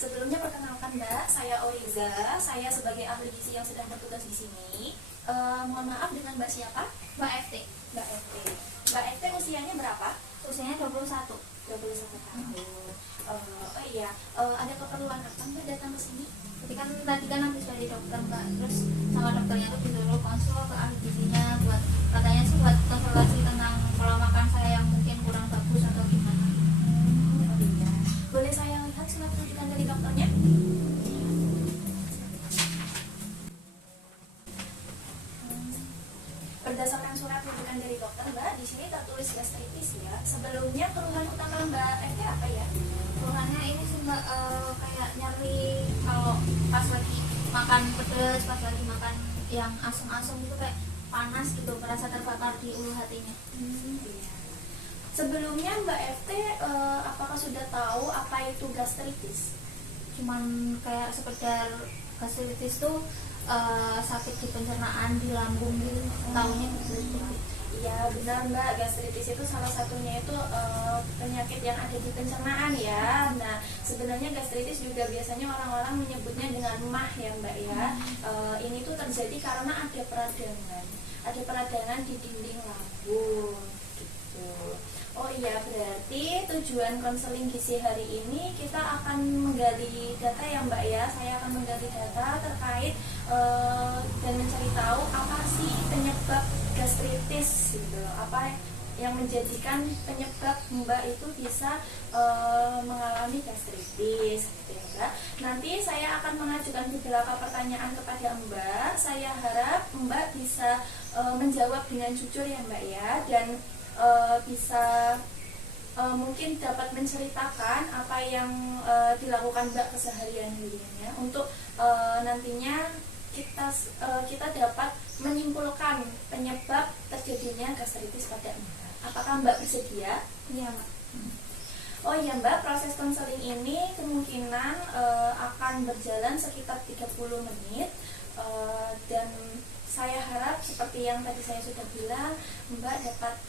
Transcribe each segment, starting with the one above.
Sebelumnya perkenalkan Mbak, saya Oriza. Saya sebagai ahli gizi yang sedang bertugas di sini. Mohon maaf, dengan Mbak siapa? Mbak FT. Mbak FT. Mbak FT usianya berapa? Usianya 21. 21 tahun. Oh iya, ada keperluan apa Mbak datang ke sini? Jadi kan tadi kan habis dari dokter Mbak, terus sama dokternya tuh disuruh konsul ke ahli gizinya buat katanya sih buat konsultasi tentang pola makan saya yang mungkin kurang bagus atau gimana. Oh iya. Boleh saya lihat surat rujukan dari dokternya? Berdasarkan surat rujukan dari dokter Mbak, di sini tertulis gastritis ya. Sebelumnya keluhan utama Mbak FT apa ya? Keluhannya ini sih Mbak, kayak nyeri kalau pas lagi makan pedas, pas lagi makan yang asam-asam gitu kayak panas gitu, merasa terbakar di ulu hatinya. Iya. Sebelumnya Mbak FT apakah sudah tahu apa itu gastritis? Cuman kayak sekedar gastritis tuh sakit di pencernaan, di lambung gitu, tahunya gitu. Iya benar Mbak, gastritis itu salah satunya itu penyakit yang ada di pencernaan ya. Nah sebenarnya gastritis juga biasanya orang-orang menyebutnya dengan MAH ya Mbak ya. Ini tuh terjadi karena ada peradangan di dinding lambung gitu. Oh iya, berarti tujuan konseling gizi hari ini kita akan menggali data ya Mbak ya. Saya akan menggali data terkait dan mencari tahu apa sih penyebab gastritis gitu. Apa yang menjadikan penyebab Mbak itu bisa mengalami gastritis gitu ya Mbak. Nanti saya akan mengajukan beberapa pertanyaan kepada Mbak. Saya harap Mbak bisa menjawab dengan jujur ya Mbak ya, dan bisa mungkin dapat menceritakan apa yang dilakukan Mbak keseharian hariannya untuk nantinya kita dapat menyimpulkan penyebab terjadinya gastritis pada Mbak. Apakah Mbak bersedia? Iya Mbak. Oh iya Mbak, proses konseling ini kemungkinan akan berjalan sekitar 30 menit dan saya harap seperti yang tadi saya sudah bilang, Mbak dapat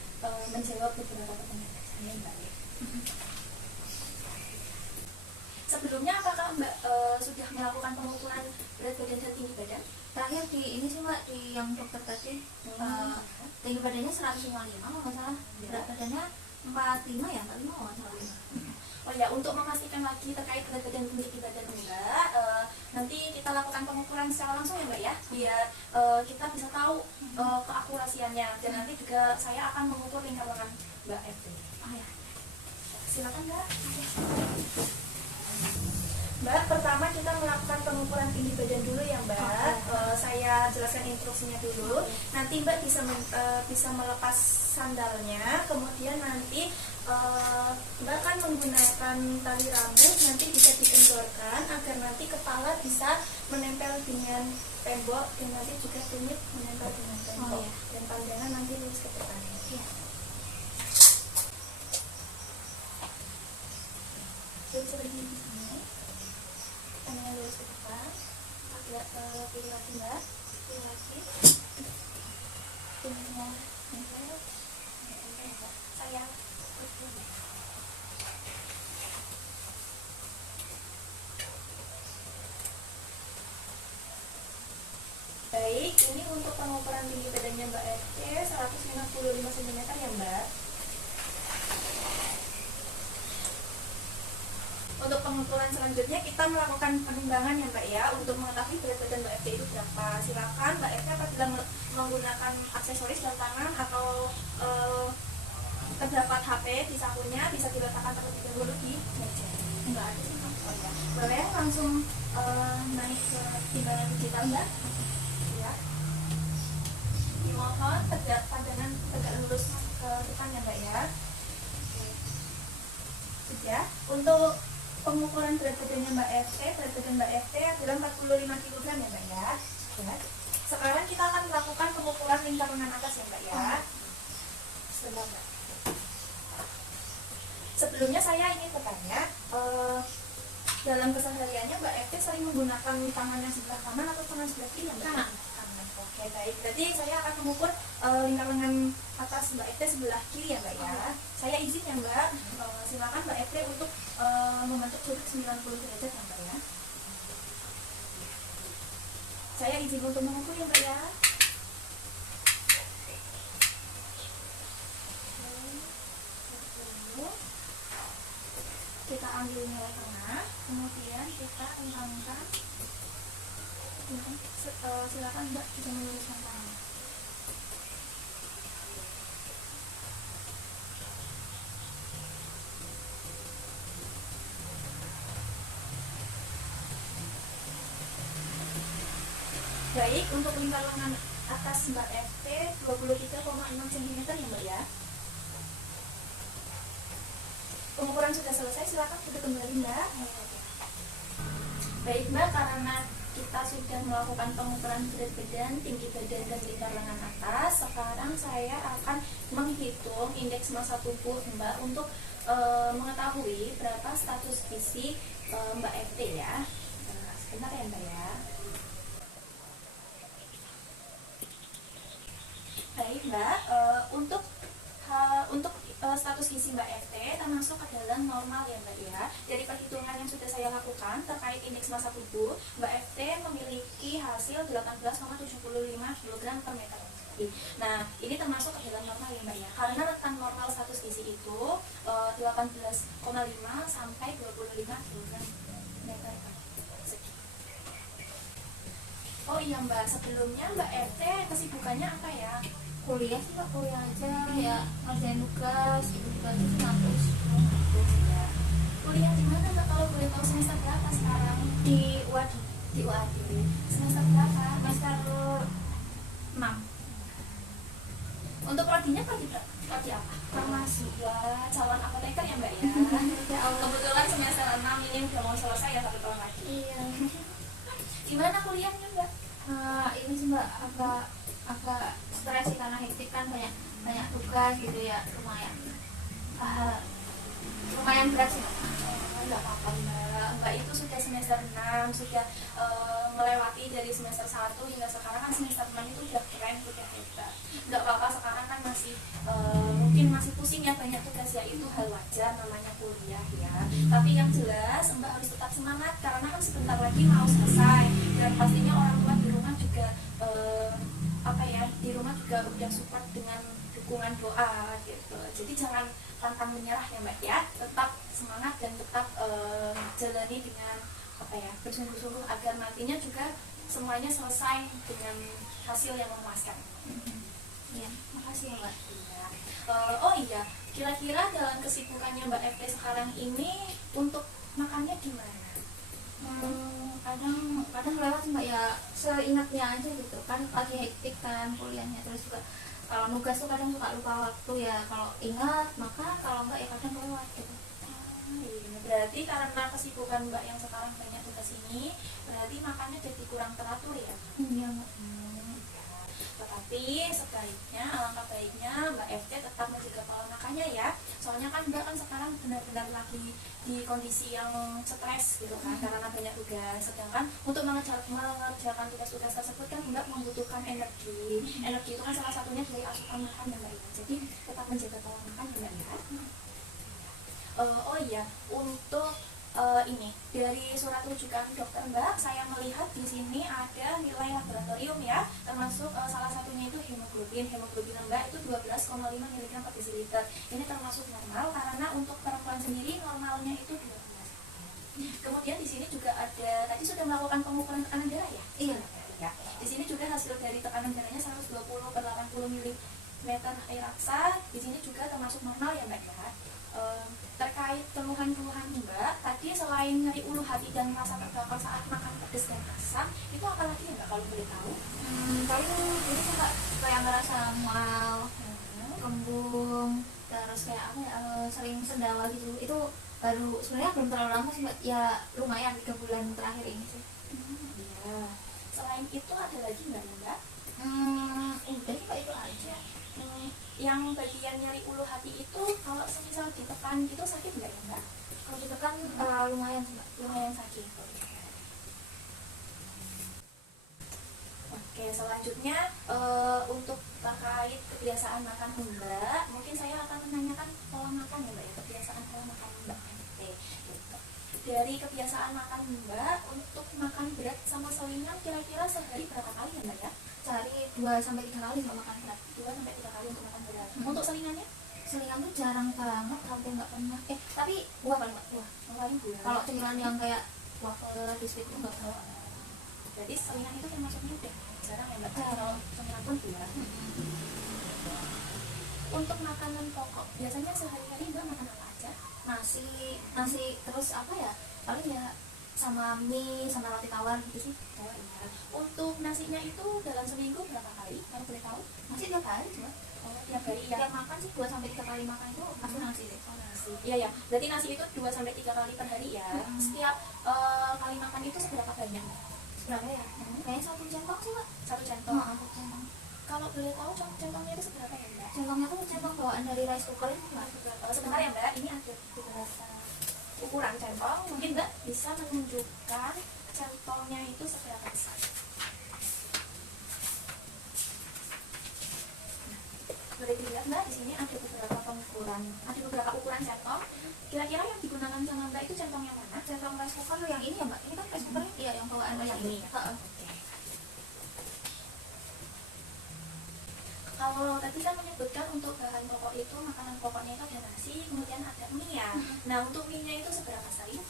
menjawab beberapa pertanyaan saya Mbak ya. Sebelumnya apakah Mbak sudah melakukan pengukuran berat badan dan tinggi badan? Terakhir di ini sih Mbak, di yang dokter tadi tinggi badannya 155 kalau nggak salah, berat badannya 45 ya, 45 kalau nggak salah. Oh ya, untuk memastikan lagi terkait berat badan dan tinggi badan Mbak, nanti kita lakukan pengukuran secara langsung ya Mbak ya, biar kita bisa tahu keakurasiannya, dan nanti juga saya akan mengukur lingkar lengan Mbak FT. Oh ya. Silakan Mbak. Mbak, pertama kita melakukan pengukuran tinggi badan dulu ya Mbak. Saya jelaskan instruksinya dulu. Nanti Mbak bisa melepas sandalnya, kemudian nanti Mbak kan menggunakan tali rambut, nanti bisa dikendorkan agar nanti kepala bisa menempel dengan tembok dan nanti juga tumit menempel dengan tembok. Dan pandangan nanti lurus ke depan. Iya. Lurus lagi di sini. Pandangan lurus ke depan. Agak kiri lagi Mbak. Kiri lagi. Tumitnya nempel. Saya baik, ini untuk pengukuran tinggi badannya Mbak FT 155 cm ya Mbak. Untuk pengukuran selanjutnya kita melakukan penimbangan ya Mbak ya, untuk mengetahui berat badan Mbak FT itu berapa. Silakan Mbak FT apabila menggunakan aksesoris jam tangan atau terdapat HP di sakunya bisa diletakkan terlebih dahulu di meja. Enggak ada sih Mbak. Oh ya. Boleh langsung naik ke timbangan digital Mbak. Ya. Dimohon pandangan tegak lurus ke depan ya Mbak ya. Sudah. Untuk pengukuran berat badannya Mbak FT, berat badan Mbak FT adalah 45 kg ya Mbak ya. Sudah. Sekarang kita akan melakukan pengukuran lingkar lengan atas ya Mbak ya. Sebentar Mbak. Sebelumnya saya ingin bertanya, dalam kesehariannya Mbak FT sering menggunakan tangan yang sebelah kanan atau tangan sebelah kiri? Kanan. Oke, baik. Berarti saya akan mengukur lingkar lengan atas Mbak FT sebelah kiri ya Mbak ya. Saya izin ya Mbak. Silakan Mbak FT untuk membentuk sudut 90 derajat ya Mbak ya. Saya izin untuk mengukur ya Mbak ya. Kita ambil nilai tengah, kemudian kita kembangkan. Silakan Mbak bisa menuliskan tangan. Baik, untuk lingkar lengan atas Mbak FT 23,6 cm ya Mbak ya. Pengukuran sudah selesai, silakan duduk kembali Mbak. Baik Mbak, karena kita sudah melakukan pengukuran berat badan, tinggi badan, dan lingkar lengan atas, sekarang saya akan menghitung indeks massa tubuh Mbak untuk mengetahui berapa status gizi Mbak FT ya. Sebentar ya Mbak ya. Baik Mbak, untuk status gizi Mbak FT termasuk ke dalam normal ya Mbak ya. Dari perhitungan yang sudah saya lakukan terkait indeks massa tubuh, Mbak FT memiliki hasil 18,75 kg per meter. Nah, ini termasuk ke dalam normal ya Mbak ya. Karena rentang normal status gizi itu 18,5 sampai 25 kg meter persegi. Oh iya Mbak, sebelumnya Mbak FT kesibukannya apa ya? Kuliah sih Mbak, kuliah aja ya, ngerjain tugas gitu kan, ngampus. Ya. Kuliah di mana Mbak, kalau boleh tahu semester berapa sekarang? Di UAD. Di UAD. Semester berapa? Semester 6. Untuk prodinya prodi apa? Farmasi. Wah, calon apoteker ya Mbak ya. Ya Allah. Kebetulan semester 6 ini udah mau selesai ya, 1 tahun lagi. Iya. Gimana kuliahnya Mbak? Ini sih Mbak, agak stres sih karena hektik kan, banyak tugas gitu ya, lumayan berat sih. Enggak apa-apa Mbak itu sudah semester 6, sudah melewati dari semester 1 hingga sekarang kan semester 6 itu udah keren, udah hebat. Enggak apa-apa, sekarang kan masih mungkin masih pusing ya, banyak tugas ya, itu hal wajar, namanya kuliah ya. Tapi yang jelas Mbak harus tetap semangat karena kan sebentar lagi mau selesai, dan pastinya orang tua di rumah juga di rumah juga udah support dengan dukungan doa gitu. Jadi jangan pantang menyerah ya Mbak ya, tetap semangat dan tetap jalani dengan bersungguh-sungguh agar nantinya juga semuanya selesai dengan hasil yang memuaskan. Iya, makasih ya Mbak. Oh iya, kira-kira dalam kesibukannya Mbak FT sekarang ini untuk makannya gimana? Kadang lewat Mbak ya, seingatnya aja gitu kan, lagi hektik kan kuliahnya, terus juga kalau nugas tuh kadang suka lupa waktu ya, kalau ingat maka kalau enggak ya kadang lewat gitu. Iya, berarti karena kesibukan Mbak yang sekarang banyak tugas ini, berarti makannya jadi kurang teratur ya? Iya Mbak. Tetapi sebaiknya, alangkah baiknya Mbak FT tetap menjaga pola makannya ya. Soalnya kan Mbak kan sekarang benar-benar lagi di kondisi yang stres gitu kan, karena banyak tugas. Sedangkan untuk mengerjakan tugas-tugas tersebut kan Mbak membutuhkan energi. Energi itu kan salah satunya dari asupan makan ya Mbak ya. Jadi tetap menjaga pola makan ya Mbak ya. Oh iya, untuk ini dari surat rujukan dokter Mbak, saya melihat di sini ada nilai laboratorium ya, termasuk salah satunya itu hemoglobin Mbak itu 12,5 mg per desiliter. Ini termasuk normal karena untuk perempuan sendiri normalnya itu 12. Kemudian di sini juga ada, tadi sudah melakukan pengukuran tekanan darah ya? Iya. Ya. Di sini juga hasil dari tekanan darahnya 120/80 mm air raksa. Di sini juga termasuk normal ya Mbak ya. Terkait keluhan-keluhan Mbak, tadi selain nyeri ulu hati dan merasa terbakar saat makan pedas dan asam, itu apa lagi ya Mbak kalau boleh tahu? Paling ini sih Mbak, kayak ngerasa mual, kembung, terus kayak sering sendawa gitu. Itu baru sebenarnya belum terlalu lama sih Mbak, ya lumayan 3 bulan terakhir ini sih. Iya. Selain itu ada lagi nggak Mbak? Udah sih Mbak, itu aja. Yang bagian nyeri ulu hati itu kalau semisal ditekan itu sakit nggak ya Mbak? Kalau ditekan lumayan sih Mbak. Lumayan sakit. Oke, selanjutnya untuk terkait kebiasaan makan Mbak, mungkin saya akan menanyakan pola makan ya Mbak ya, kebiasaan pola makan Mbak. Oke, gitu. Dari kebiasaan makan Mbak, untuk makan berat sama selingan kira-kira sehari berapa kali ya Mbak ya? Sehari 2-3 kali kalau makan berat. 2-3 kali untuk makan berat. Untuk selingannya? Selingan tuh jarang banget, hampir nggak pernah. Tapi buah paling nggak buah. Paling buah. Kalau cemilan yang kayak wafer, biskuit itu nggak tahu. Jadi selingan itu termasuknya udah jarang ya Mbak? Jarang. Cemilan pun buah. Untuk makanan pokok, biasanya sehari-hari Mbak makan apa aja? Nasi terus apa ya, paling ya sama mie sama roti tawar gitu sih. Oh iya. Untuk nasinya itu dalam seminggu berapa kali? Kalau boleh tahu? Nasi tiap hari cuma. Oh, tiap hari ya. Tiap makan sih 2-3 kali makan itu pasti nasi deh. Oh, nasi. Iya ya. Berarti nasi itu 2-3 kali per hari ya. Setiap kali makan itu seberapa banyak? Berapa ya? Kayaknya 1 centong sih, Mbak. 1 centong. 1 centong. Kalau boleh tahu centongnya itu seberapa ya Mbak? Centongnya tuh centong bawaan dari rice cooker itu, Mbak. Sebentar ya Mbak, ini ada beberapa ukuran centong. Mungkin Mbak bisa menunjukkan centongnya itu seberapa besar. Boleh dilihat Mbak, di sini ada beberapa ukuran centong. Kira-kira yang digunakan sama Mbak itu centong yang mana? Centong rice cooker yang ini ya, Mbak. Ini kan rice cooker iya yang bawaan yang ini. Heeh. Kalau tadi kan menyebutkan untuk bahan pokok itu, makanan pokoknya itu ada nasi, kemudian ada mie ya. Nah, untuk mie-nya itu seberapa sering?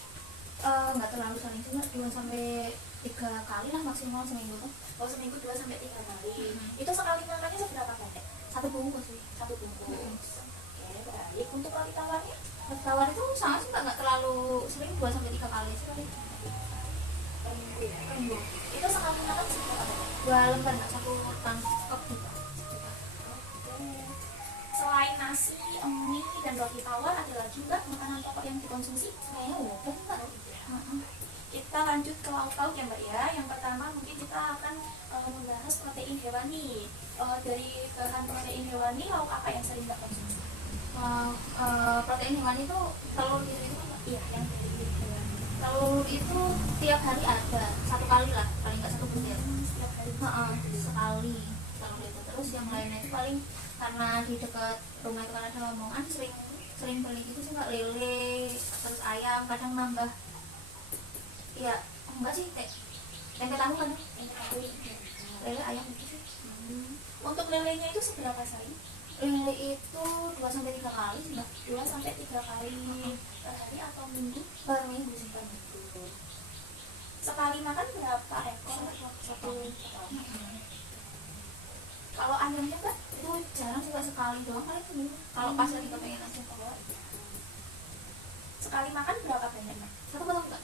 Nggak terlalu sering sih, Mbak. 2-3 kali lah maksimal seminggu tuh. Oh, seminggu 2-3 kali. Itu sekali makannya seberapa banyak? 1 bungkus sih. 1 bungkus. Oke, baik. Untuk roti tawarnya? Roti tawar itu sama sih, Mbak. Nggak terlalu sering, 2-3 kali sih kali. Per minggu ya? Per minggu. Itu sekali makan seberapa banyak? 2 lembar, Mbak. 1 mangkok gitu. Selain nasi, mie, dan roti tawar, ada lagi Mbak makanan pokok yang dikonsumsi? Kayaknya udah, Mbak. Kita lanjut ke lauk pauk ya Mbak ya. Yang pertama mungkin kita akan membahas protein hewani. Dari bahan protein hewani, lauk apa yang sering Mbak konsumsi? Protein hewani itu telur gitu itu, Mbak. Iya, yang dari hewani. Telur itu tiap hari ada 1 kali lah, paling nggak 1 butir. Setiap hari. Sekali telur itu. Terus yang lainnya itu paling karena di dekat rumah itu kan ada Lamongan, sering beli gitu sih Mbak, lele terus ayam, kadang nambah ya enggak sih kayak tempe tahu kan, lele ayam gitu sih. Untuk lelenya itu seberapa sering? Lele itu 2-3 kali sih Mbak. 2-3 kali per hari atau minggu? Per minggu sih. Per minggu. Sekali makan berapa ekor? Satu. Kalau ayamnya Mbak? Itu jarang sih Mbak, sekali doang kali itu minggu. Kalau pas lagi kepengen aja. Sekali makan berapa banyak Mbak? 1 potong Mbak.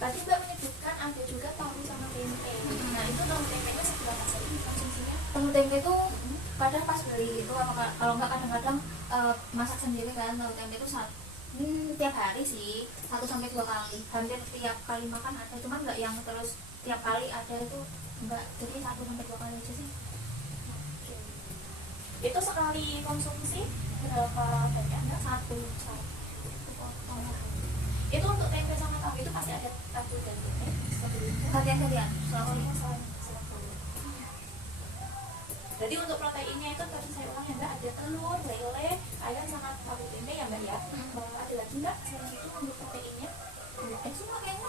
Tadi Mbak menyebutkan ada juga tahu sama tempe. Nah itu tahu tempenya seberapa sering konsumsinya? Tahu tempe itu kadang pas beli itu kalau nggak kadang-kadang masak sendiri kan. Tahu tempe itu tiap hari sih 1-2 kali, hampir tiap kali makan ada, cuman nggak yang terus tiap kali ada itu enggak, jadi 1-2 kali aja sih. Itu sekali konsumsi berapa banyak Mbak? Satu potong. Itu untuk tempe sama tahu itu pasti ada tahu dan tempe. Gantian-gantian selalu. Jadi untuk proteinnya itu tadi saya ulang ya Mbak, ada telur, lele, ayam sama tahu tempe ya Mbak ya. Ada lagi Mbak selain itu untuk proteinnya? Semua kayaknya.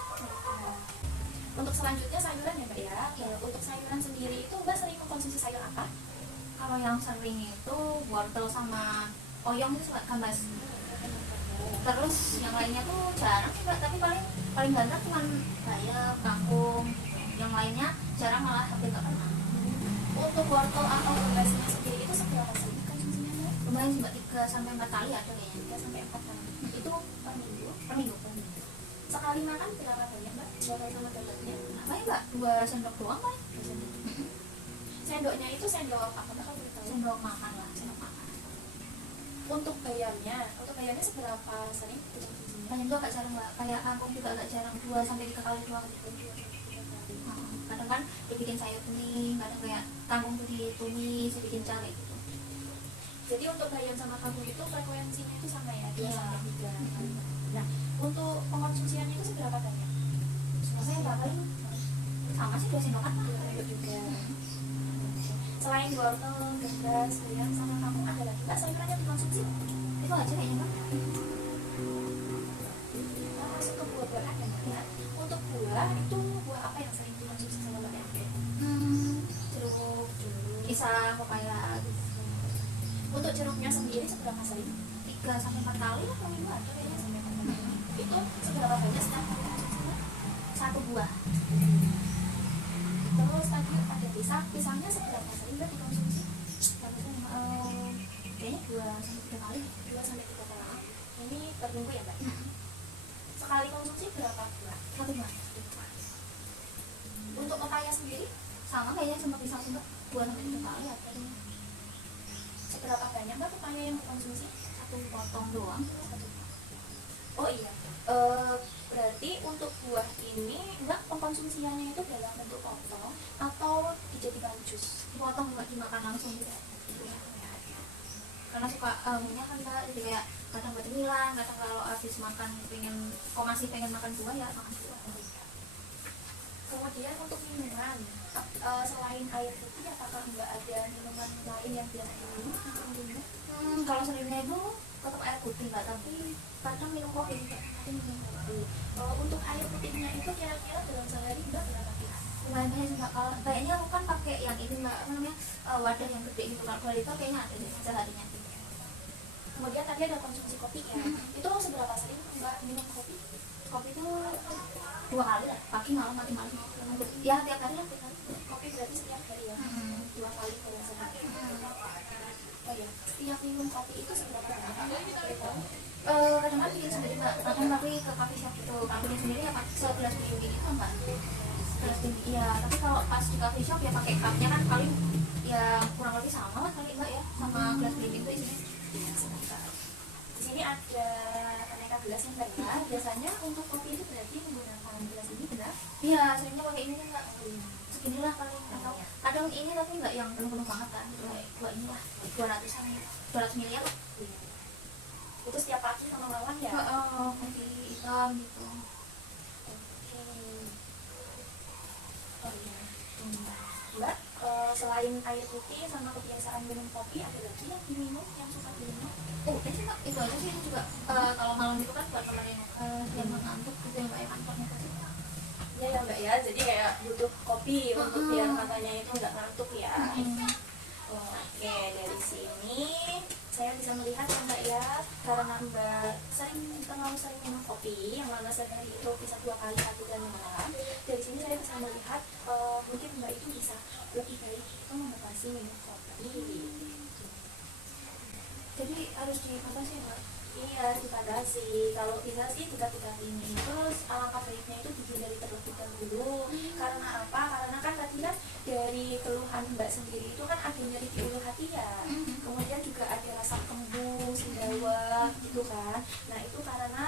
Untuk selanjutnya sayuran ya Mbak ya. Untuk sayuran sendiri itu Mbak sering mengkonsumsi sayur apa? Kalau yang sering itu wortel sama oyong itu suka gambas. Terus yang lainnya tuh jarang sih Mbak, tapi paling banyak cuman bayam, kangkung. Yang lainnya jarang, malah hampir nggak pernah. Untuk wortel atau gambasnya sendiri itu seberapa sering konsumsinya Mbak? Lumayan sih Mbak, 3-4 kali ada kayaknya. 3-4 kali. Itu per minggu? Per minggu. Sekali makan berapa banyak Mbak? Wortel sama gambasnya? Apa ya Mbak? 2 sendok doang kan? Sendoknya itu sendok apa Mbak? Kalau boleh tahu? Sendok makan lah, sendok makan. Untuk bayamnya seberapa sering konsumsinya? Bayam itu agak jarang Mbak, kayak kangkung juga agak jarang, 2-3 kali doang gitu. Kadang kan dibikin sayur kuning, kadang kayak kangkung tuh ditumis, dibikin cabai gitu. Jadi untuk bayam sama kangkung itu frekuensinya itu sama ya? 2-3 kali. Nah, untuk pengkonsumsiannya itu seberapa banyak? Saya nggak paling sama sih 2 sendokan. 2 sendok juga. Selain wortel, gagas, bayam, sama kangkung ada lagi nggak sayurannya dikonsumsi? Itu aja kayaknya Mbak. Masuk ke buah-buahan ya. Untuk buah itu buah apa yang sering dikonsumsi sama Mbak Ente? Jeruk, pisang, pepaya gitu. Untuk jeruknya sendiri seberapa sering? 3 sampai 4 kali lah kalau minggu ada kayaknya. Sampai 4 kali. Itu seberapa banyak setiap kali konsumsinya? 1 buah. Terus tadi ada pisang, pisangnya seberapa sering Mbak dikonsumsi? Kayaknya 2 sampai 3 kali. 2 sampai 3 kali. Ini per minggu ya Mbak? Sekali konsumsi berapa buah? 1 buah. Untuk pepaya sendiri Sama kayaknya sama pisang sih Mbak. 2 sampai 3 kali ada. seberapa banyak Mbak pepaya yang dikonsumsi? 1 potong doang. Oh iya, berarti untuk buah ini Mbak pengkonsumsiannya itu dalam bentuk potong atau dijadikan jus? Dipotong Mbak, dimakan langsung gitu. Karena suka minyak kan Mbak, jadi kayak kadang buat cemilan, kadang kalau habis makan masih pengen makan buah ya makan buah. Kemudian untuk minuman, selain air putih apakah Mbak ada minuman lain yang biasa diminum untuk minum? Kalau seringnya itu tetap air putih Mbak, tapi kadang minum kopi juga. Untuk air putihnya itu kira-kira dalam sehari Mbak berapa gelas? Lumayan banyak sih Mbak. Kalau kayaknya aku kan pakai yang ini Mbak, apa namanya, wadah yang gede gitu. Kalau 2 liter kayaknya ada deh seharinya. Kemudian tadi ada konsumsi kopi ya, itu seberapa sering Mbak minum kopi? Kopi itu 2 kali lah, pagi malam nanti malam. Ya tiap hari lah, tiap hari. Kopi berarti setiap hari ya? 2 kali dalam sehari. Oh ya, setiap minum kopi itu seberapa banyak? Kadang-kadang bikin sendiri Mbak, kadang tapi ke coffee shop gitu. Kalau bikin sendiri ya pakai segelas biru gitu Mbak. Segelas biru, iya. Tapi kalau pas di coffee shop ya pakai cupnya kan paling ya kurang lebih sama lah kali Mbak ya, sama gelas biru itu isinya. Di sini ada aneka gelas yang Mbak ya. Biasanya untuk kopi itu berarti menggunakan gelas ini benar? Iya, seringnya pakai ini kan Mbak. Seginilah paling atau kadang ini tapi nggak yang penuh-penuh banget kan. Dua inilah 200-an, 200 ml lah. Itu setiap pagi sama malam ya? Kopi hitam gitu. Oke. Oh iya. Mbak, selain air putih sama kebiasaan minum kopi, ada lagi yang diminum yang suka diminum? Ini sih Mbak, itu aja sih ini juga. Kalau malam itu kan buat temenin yang ngantuk gitu ya Mbak ya, kantornya pasti. Iya ya Mbak ya, jadi kayak butuh kopi untuk biar matanya itu nggak ngantuk ya. Oke, dari sini saya bisa melihat ya Mbak ya, karena Mbak terlalu sering minum kopi, yang mana sehari itu bisa 2 kali pagi dan malam. Dari sini saya bisa melihat mungkin Mbak itu bisa lebih baik itu membatasi minum kopi. Jadi harus dibatasi Mbak. Iya, dibatasi. Kalau bisa sih 3 ini. Terus alangkah baiknya itu dihindari terlebih dahulu. Karena apa? Karena kan tadi kan dari keluhan Mbak sendiri itu kan ada nyeri di ulu hati ya. Kemudian juga ada rasa kembung, sendawa gitu kan. Nah itu karena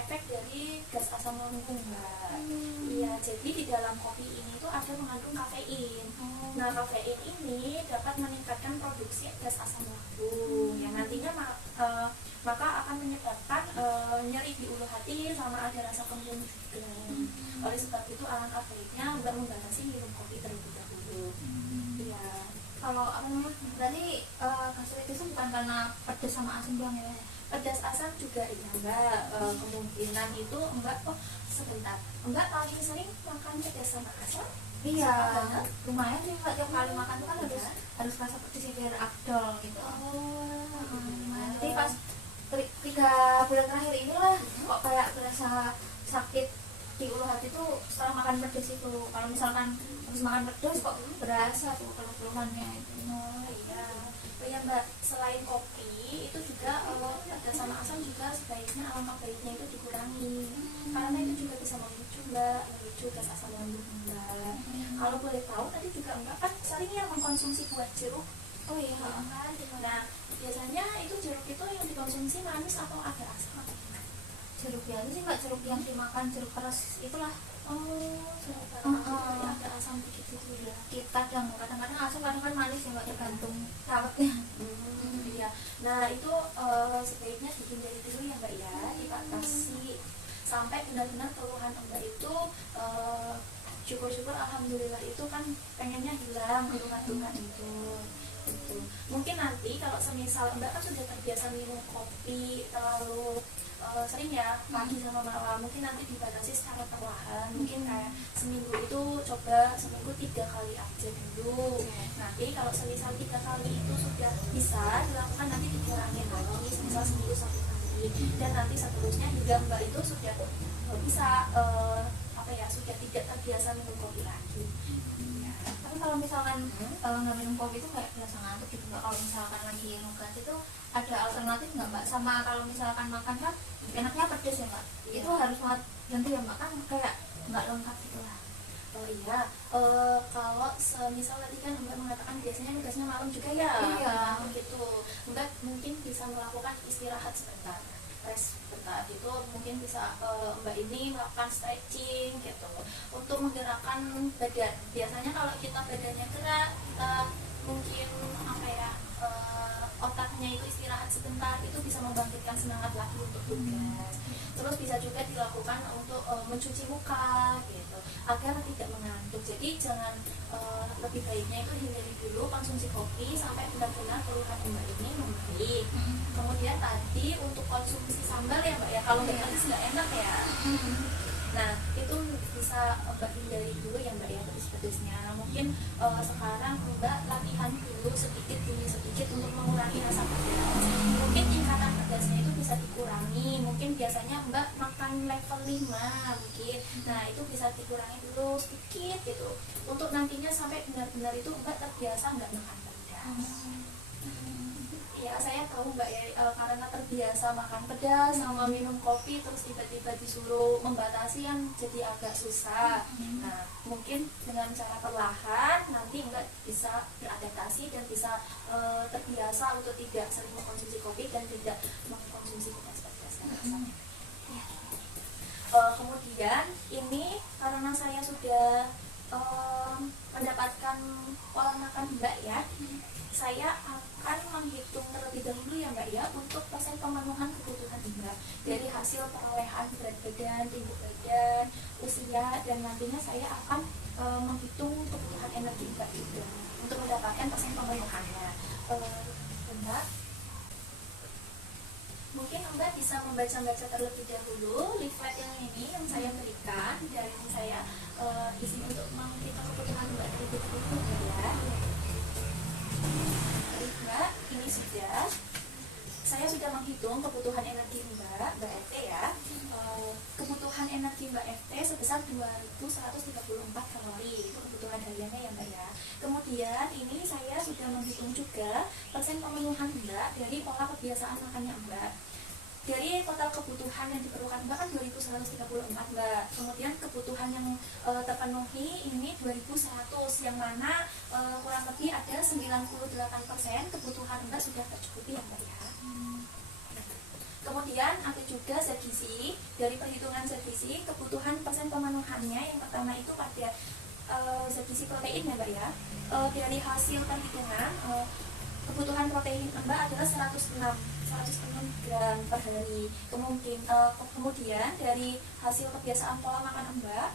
efek dari gas asam lambung Mbak. Iya, jadi di dalam kopi ini tuh ada mengandung kafein. Nah kafein ini dapat meningkatkan produksi gas asam lambung yang nantinya maka akan menyebabkan nyeri di ulu hati sama ada rasa kembung juga. Oleh sebab itu alangkah baiknya Mbak membatasi minum kopi terlebih dahulu. Iya. Kalau apa namanya, berarti gastritis itu bukan karena pedas sama asam doang ya? Pedas asam juga iya Mbak. Kemungkinan itu Mbak, sebentar, Mbak paling sering makan pedas sama asam? Iya, lumayan sih Mbak, tiap kali makan tuh kan harus rasa pedas biar afdol gitu. Lumayan. Jadi pas 3 bulan terakhir inilah kok kayak berasa sakit di ulu hati tuh setelah makan pedas itu. Kalau misalkan habis makan pedas kok berasa tuh keluhan-keluhannya itu. Oh iya Mbak, selain kopi itu juga pedas sama asam juga sebaiknya alangkah baiknya itu dikurangi. Karena itu juga bisa memicu gas asam lambung Mbak. Kalau boleh tahu tadi juga Mbak kan sering ya mengkonsumsi buah jeruk. Oh iya. Nah biasanya itu jeruk itu yang dikonsumsi manis atau agak asam? Jeruk biasa sih Mbak, jeruk yang dimakan, jeruk keras itulah. Jeruk keras agak asam dikit gitu ya. Kita kadang-kadang asam, kadang-kadang manis ya Mbak, tergantung rawatnya. Iya. Nah itu sebaiknya dihindari dulu ya Mbak ya, dibatasi sampai benar-benar keluhan Mbak itu syukur-syukur alhamdulillah itu kan pengennya hilang keluhan-keluhan itu gitu. Mungkin nanti kalau semisal Mbak kan sudah terbiasa minum kopi terlalu sering ya pagi sama malam, mungkin nanti dibatasi secara perlahan, mungkin kayak seminggu itu coba seminggu 3 kali aja dulu. Nanti kalau semisal 3 kali itu sudah bisa dilakukan, nanti dikurangin lagi semisal seminggu 1 kali, dan nanti seterusnya hingga Mbak itu sudah bisa sudah tidak terbiasa minum kopi lagi. Tapi kalau misalkan nggak minum kopi itu kayak berasa ngantuk gitu Mbak, kalau misalkan lagi nugas itu ada alternatif nggak Mbak? Sama kalau misalkan makan kan enaknya pedes ya Mbak, itu harus banget ganti ya Mbak, kan kayak nggak lengkap gitu lah. Oh iya, kalau misal tadi kan Mbak mengatakan biasanya nugasnya malam juga ya, Iya. gitu. Mbak mungkin bisa melakukan istirahat sebentar, rest sebentar gitu. Mungkin bisa Mbak ini melakukan stretching gitu untuk menggerakkan badan. Biasanya kalau kita badannya gerak, kita mungkin otaknya itu istirahat sebentar, itu bisa membangkitkan semangat lagi untuk tugas. Terus bisa juga dilakukan untuk mencuci muka gitu agar tidak mengantuk. Jadi jangan, lebih baiknya itu hindari dulu konsumsi kopi sampai benar-benar keluhan Mbak ini membaik. Kemudian tadi untuk konsumsi sambal ya Mbak ya, kalau nggak pedas nggak enak ya. Nah itu bisa Mbak hindari dulu ya Mbak ya, pedes-pedesnya. Mungkin sekarang Mbak latihan dulu sedikit demi sedikit untuk mengurangi rasa pedas. Mungkin tingkatan pedasnya itu bisa dikurangi. Mungkin biasanya Mbak makan level 5 mungkin. Nah itu bisa dikurangi dulu sedikit gitu, untuk nantinya sampai benar-benar itu Mbak terbiasa nggak makan pedas. Ya saya tahu Mbak ya, karena terbiasa makan pedas sama minum kopi, terus tiba-tiba disuruh membatasi yang jadi agak susah. Nah mungkin dengan cara perlahan nanti Mbak bisa beradaptasi dan bisa terbiasa untuk tidak sering mengkonsumsi kopi dan tidak mengkonsumsi pedas-pedas rasanya. Kemudian ini karena saya sudah mendapatkan pola makan Mbak ya, saya akan menghitung terlebih dahulu ya Mbak ya untuk persen pemenuhan kebutuhan Mbak dari hasil perolehan berat badan, tinggi badan, usia, dan nantinya saya akan menghitung kebutuhan energi Mbak juga untuk mendapatkan persen pemenuhannya. Mbak, mungkin Mbak bisa membaca-baca terlebih dahulu leaflet yang ini yang saya berikan, dan saya izin untuk menghitung kebutuhan Mbak terlebih dahulu ya. Mbak, ini saya sudah menghitung kebutuhan energi Mbak FT ya. Kebutuhan energi Mbak FT sebesar 2134 kalori, itu kebutuhan hariannya ya Mbak ya. Kemudian ini saya sudah menghitung juga persen pemenuhan Mbak dari pola kebiasaan makannya Mbak. Dari total kebutuhan yang diperlukan Mbak kan 2134 Mbak. Kemudian kebutuhan yang terpenuhi ini 2100, yang mana kurang lebih ada 98% kebutuhan Mbak sudah tercukupi ya Mbak ya. Kemudian ada juga zat gizi. Dari perhitungan zat gizi, kebutuhan persen pemenuhannya yang pertama itu pada zat gizi protein ya Mbak ya. Dari hasil perhitungan, kebutuhan protein Mbak adalah 106 gram per hari. Kemudian dari hasil kebiasaan pola makan Mbak,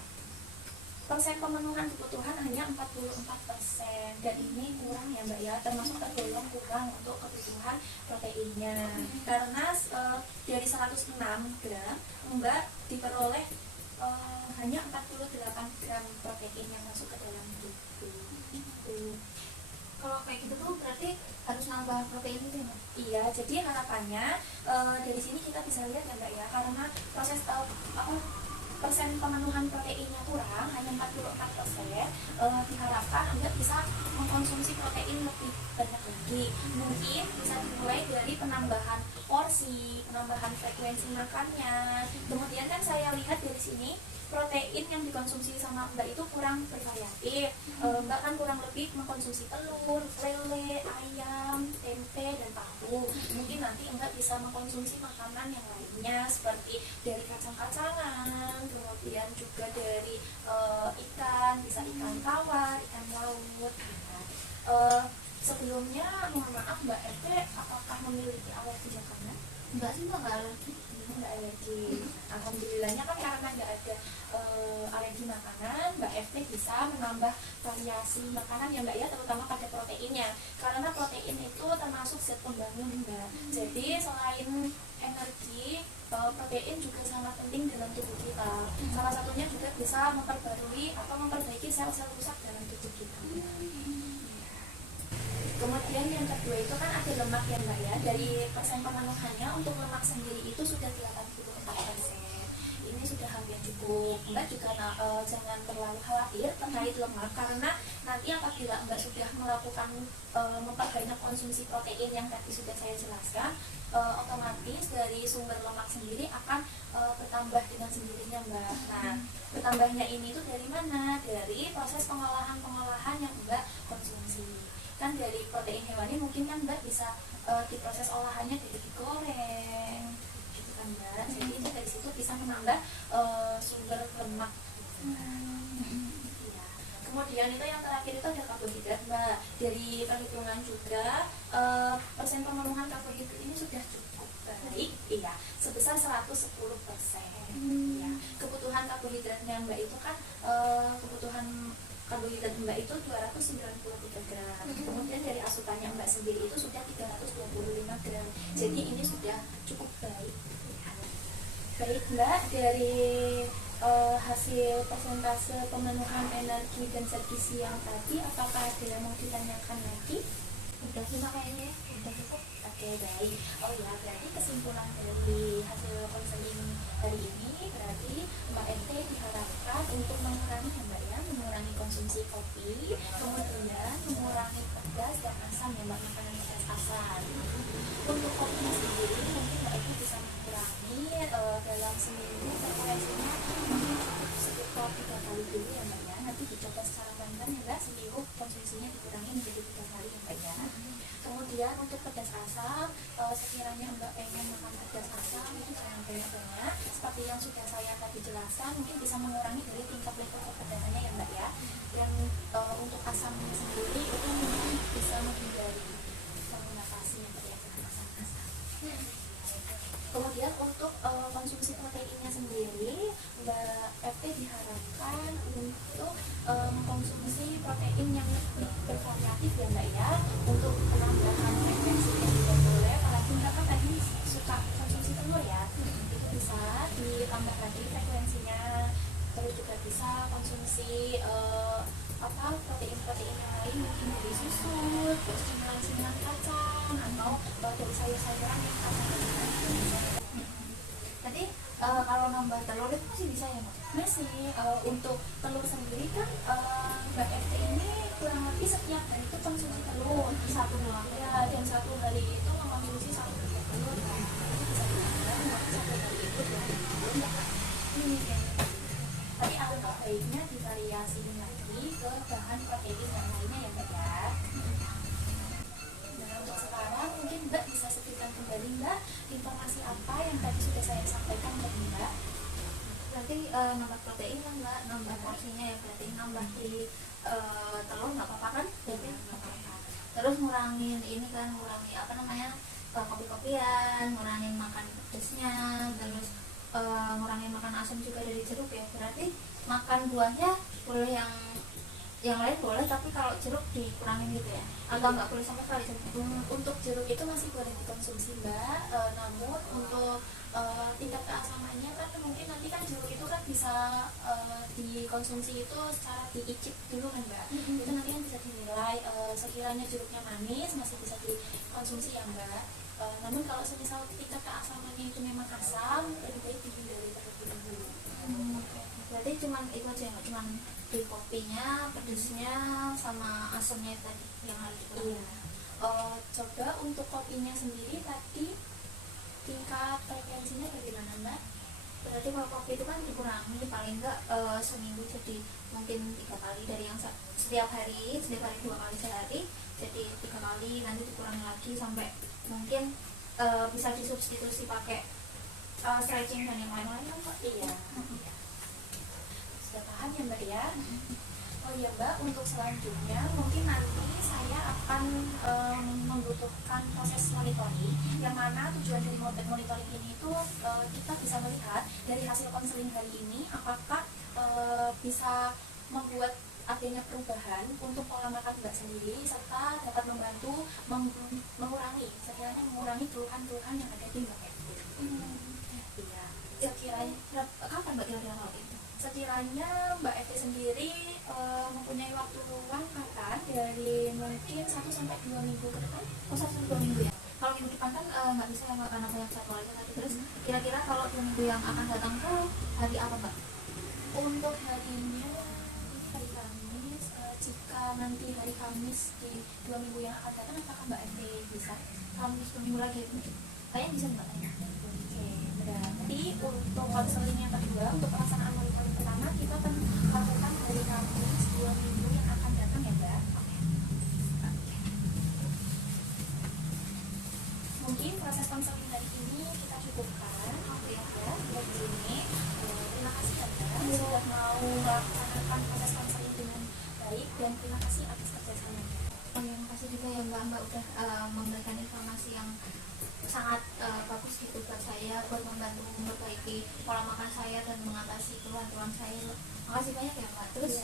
persen pemenuhan kebutuhan hanya 44%, dan ini kurang ya Mbak ya, termasuk tergolong kurang untuk kebutuhan proteinnya, karena dari 106 gram Mbak diperoleh hanya 48 gram protein yang masuk ke dalam tubuh. Kalau kayak gitu tuh berarti harus nambah protein itu ya Mbak? Iya, jadi harapannya dari sini kita bisa lihat ya Mbak ya, karena proses persen pemenuhan proteinnya kurang, hanya 44%, diharapkan Anda bisa mengkonsumsi protein lebih banyak lagi. Mungkin bisa dimulai dari penambahan porsi, penambahan frekuensi makannya. Kemudian kan saya lihat dari sini protein yang dikonsumsi sama Mbak itu kurang bervariatif. Mbak kan kurang lebih mengkonsumsi telur, lele, ayam, tempe, dan tahu. Mungkin nanti Mbak bisa mengkonsumsi makanan yang lainnya seperti dari kacang-kacangan, kemudian juga dari ikan, bisa ikan tawar, ikan laut. Sebelumnya mohon maaf Mbak RT, apakah memiliki alergi makanan? Enggak sih Mbak, enggak alergi. nggak alergi. Alhamdulillahnya kan karena nggak ada alergi makanan, Mbak FT bisa menambah variasi makanan ya Mbak ya, terutama pada proteinnya. Karena protein itu termasuk zat pembangun Mbak. Jadi selain energi, protein juga sangat penting dalam tubuh kita. Salah satunya juga bisa memperbarui atau memperbaiki sel-sel rusak dalam tubuh kita. Kemudian yang kedua itu kan ada lemak ya Mbak ya. Dari persen pemenuhannya untuk lemak sendiri itu sudah 84%. Ini sudah hampir cukup. Mbak juga jangan terlalu khawatir terkait lemak, karena nanti apabila Mbak sudah melakukan memperbanyak konsumsi protein yang tadi sudah saya jelaskan, otomatis dari sumber lemak sendiri akan bertambah dengan sendirinya Mbak. Nah, bertambahnya ini tuh dari mana? Dari proses pengolahan yang Mbak konsumsi. Kan dari protein hewani mungkin kan Mbak bisa diproses olahannya dari digoreng gitu kan Mbak. Jadi itu dari situ bisa menambah sumber lemak. Ya. Kemudian itu yang terakhir itu ada karbohidrat Mbak. Dari perhitungan juga persen pemenuhan karbohidrat ini sudah cukup baik, iya, sebesar 110%. Ya. Kebutuhan karbohidratnya Mbak itu kan kebutuhan karbohidrat Mbak itu 293 gram. Kemudian dari asupannya Mbak sendiri itu sudah 325 gram. Jadi ini sudah cukup baik. Baik Mbak, dari hasil persentase pemenuhan energi dan zat gizi yang tadi, apakah ada yang mau ditanyakan lagi? Udah sih Mbak kayaknya, udah cukup. Oke, baik. Oh ya, berarti kesimpulan dari hasil konseling hari ini berarti Mbak FT diharapkan untuk mengurangi ya Mbak ya, mengurangi konsumsi kopi, kemudian mengurangi pedas dan asam ya Mbak, makanan pedas asam. Untuk kopinya sendiri mungkin Mbak FT bisa mengurangi dalam seminggu frekuensinya mungkin sekitar 3 kali dulu ya Mbak ya. Nanti dicoba secara pelan-pelan ya Mbak, seminggu konsumsinya dikurangi menjadi 3 kali ya Mbak ya. Kemudian untuk pedas asam, sekiranya Mbak pengen makan pedas asam itu jangan banyak-banyak. Seperti yang sudah saya tadi jelaskan, mungkin bisa mengurangi dari tingkat level kepedasannya ya Mbak ya. Yang untuk asamnya sendiri itu mungkin bisa menghindari mengatasi yang berkaitan asam-asam. Kemudian untuk konsumsi proteinnya sendiri, Mbak FT diharapkan untuk mengkonsumsi protein yang lebih bervariatif ya Mbak ya, untuk penambahan frekuensinya juga boleh. Apalagi Mbak kan tadi suka konsumsi telur ya, itu bisa ditambah lagi frekuensinya. Terus juga bisa konsumsi protein-protein yang lain, mungkin dari susu, terus cemilan-cemilan kacang, atau dari sayur-sayuran yang kacang. Tadi kalau nambah telur itu masih bisa ya Mbak? Masih. Untuk telur sendiri kan Mbak FT ini kurang lebih setiap hari itu konsumsi telur Satu doang ya, dan satu hari itu mengkonsumsi 1 butir telur kan. Itu bisa ditambah satu hari itu 2 telur ya Kak. Tapi alangkah baiknya divariasiin lagi ke bahan protein yang lainnya ya Mbak ya. Nah, untuk sekarang mungkin Mbak bisa sebutkan kembali Mbak informasi apa yang tadi sudah saya sampaikan ke Mbak. Berarti nambah protein lah Mbak, nambah porsinya ya, berarti nambah di telur nggak apa-apa kan? Berarti nggak apa-apa. Terus ngurangin ini kan, ngurangi apa namanya, kopi-kopian, ngurangin makan pedesnya, terus ngurangin makan asam juga dari jeruk ya. Berarti makan buahnya boleh yang lain boleh, tapi kalau jeruk dikurangin gitu ya, atau nggak boleh sama sekali jeruk? Untuk jeruk itu masih boleh dikonsumsi Mbak, namun untuk tingkat keasamannya kan mungkin nanti kan jeruk itu kan bisa dikonsumsi itu secara diicip dulu kan Mbak. Itu nanti kan bisa dinilai sekiranya jeruknya manis masih bisa dikonsumsi ya Mbak. Namun kalau semisal tingkat keasamannya itu memang asam, lebih baik dihindari terlebih dahulu. Berarti cuman itu aja, nggak cuman di kopinya, pedesnya, sama asamnya tadi yang harus dikurangi. Iya. Coba untuk kopinya sendiri tadi tingkat frekuensinya bagaimana Mbak? Berarti kalau kopi itu kan dikurangi paling enggak seminggu, jadi mungkin 3 kali dari yang setiap hari 2 kali sehari, jadi 3 kali, nanti dikurangi lagi sampai mungkin bisa disubstitusi pakai stretching dan yang lain-lain kan Pak? Iya. Sudah paham ya Mbak ya? Oh iya Mbak, untuk selanjutnya mungkin nanti saya akan membutuhkan proses monitoring, yang mana tujuan dari monitoring ini itu kita bisa melihat dari hasil konseling hari ini apakah bisa membuat adanya perubahan untuk pola makan Mbak sendiri, serta dapat membantu mengurangi keluhan-keluhan yang ada di Mbak Evi. Iya, sekiranya kapan Mbak kira-kira kalau itu? sekiranya Mbak Evi sendiri mempunyai waktu luang kapan, dari mungkin 1-2 minggu ke depan. Oh, 1-2 minggu ya. Kalau minggu depan kan nggak bisa ya Mbak, karena banyak jadwalnya tadi. Terus kira-kira kalau 2 minggu yang akan datang tuh hari apa Mbak? Untuk harinya hari Kamis, jika nanti hari Kamis di 2 minggu yang akan datang, apakah Mbak Evi bisa? Kamis 2 minggu lagi kayaknya bisa Mbak. Oke, berarti untuk konseling yang kedua, untuk pelaksanaan monitoring pertama, kita akan lakukan hari Kamis 2 minggu yang akan datang ya Mbak. Mungkin proses konseling hari ini kita cukupkan. Oke ya, buat di sini. Terima kasih ya Mbak sudah mau melaksanakan proses konseling dengan baik, dan terima kasih atas kerjasamanya. Terima kasih juga ya Mbak udah memberikan informasi yang sangat bagus gitu buat saya, buat membantu memperbaiki pola makan saya dan mengatasi keluhan-keluhan saya. Makasih banyak ya Mbak. Terus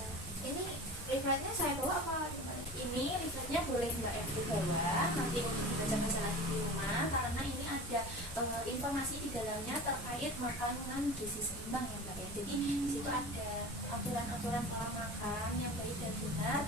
ini leafletnya saya bawa apa gimana? Ini leafletnya boleh Mbak Evi bawa nanti untuk dibaca lagi di rumah, karena ini ada informasi di dalamnya terkait makanan gizi seimbang ya Mbak ya. Jadi di situ ada aturan-aturan pola makan yang baik dan benar,